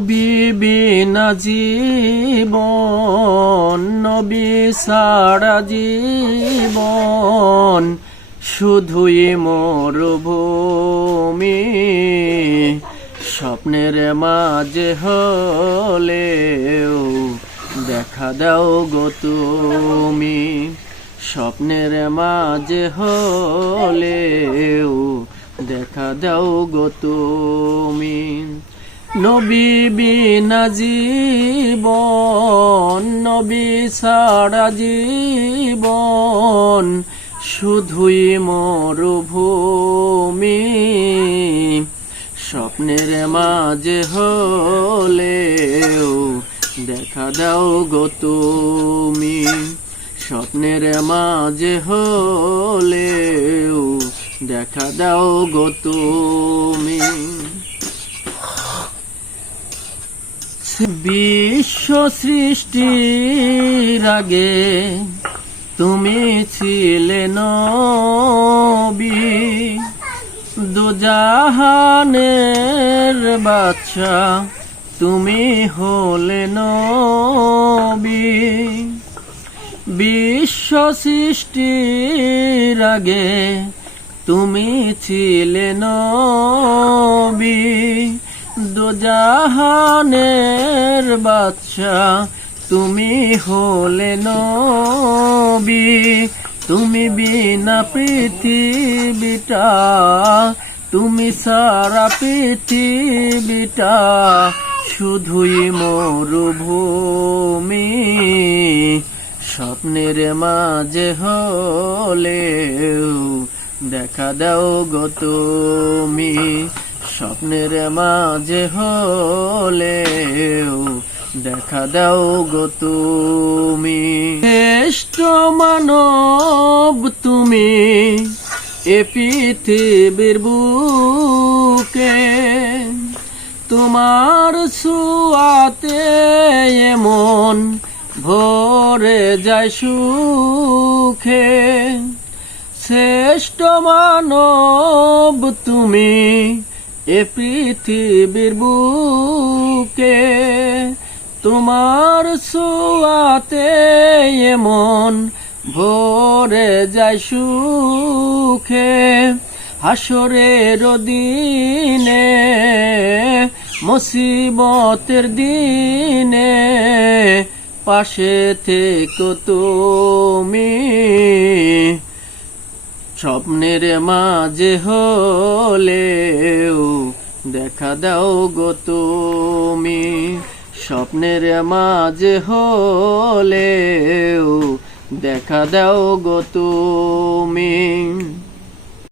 বিবিনা জীবন নবী সারা জীবন, শুধুই মরুভূমি। স্বপ্নের মাঝে হলেও দেখা দাও গো তুমি। স্বপ্নের মাঝে হলেও দেখা দাও গো তুমি। নবী বিনা জীবন, নবী সারা জীবন শুধুই মরুভূমি। স্বপ্নের মাঝে হলেও দেখা দাও গো তুমি। স্বপ্নের মাঝে হলেও দেখা দাও গো তুমি। বিশ্ব সৃষ্টির আগে তুমি ছিলে নবী। দুজাহানের বাচ্চা তুমি হলে নবী। বিশ্ব সৃষ্টির আগে তুমি ছিলে নবী। দুজাহানের বাচ্চা তুমি হলে নবী, তুমি বিনা পৃথিবীটা, তুমি সারা পৃথিবীটা শুধুই মরুভূমি। স্বপ্নের মাঝে হলেও দেখা দাও গো তুমি। স্বপ্নের মাঝে হলেও দেখা দাও গো তুমি। শ্রেষ্ঠ মানব তুমি এ পৃথিবীর বুকে। তোমার সুয়াতে এমন ভরে যায় সুখে। শ্রেষ্ঠ মানব তুমি এ পৃথিবীর বুকে তোমার সুয়াতে এমন ভরে যায় সুখে হাসরের দিনে, মুসিবতের দিনে। পাশে থেকো তুমি। স্বপ্নের মাঝে হলেও দেখা দাও গো তুমি। স্বপ্নের মাঝে হলেও দেখা দাও গো তুমি।